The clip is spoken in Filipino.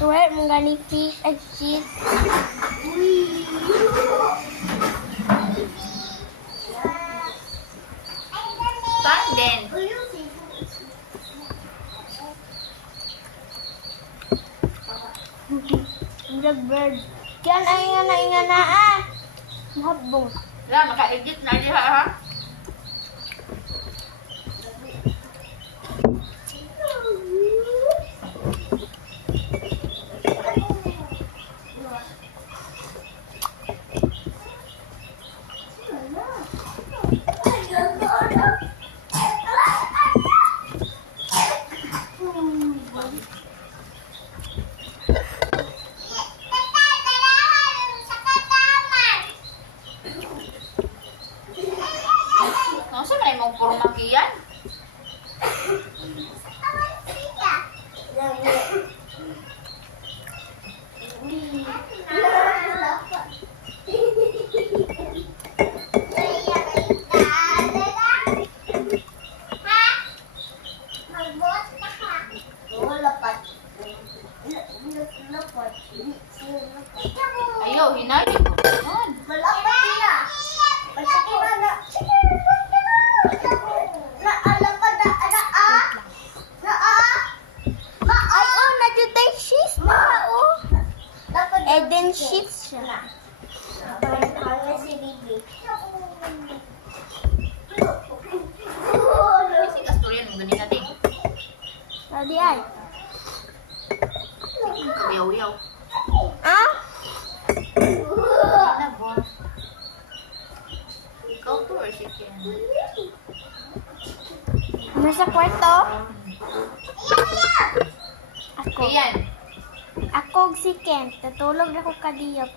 Kuwait mong gani fish at cheese. Fun din. The bird. Yan ay nga na ah. Mahabong. Wala, maka-edit na diha ha. Nasa man imong puro magiyan? Ayaw, hinayin ko. Ay, oh, nadutay cheese na, oh. Eden cheese siya. Kasi kasturyan mo ganin natin. Tadi ay. Yaw-yaw. Ah? Na ba? Ikaw to or si Ken? Nasa kwarto? Ako. Ayan. Ako og si Ken. Tutulog na ko kadiyot.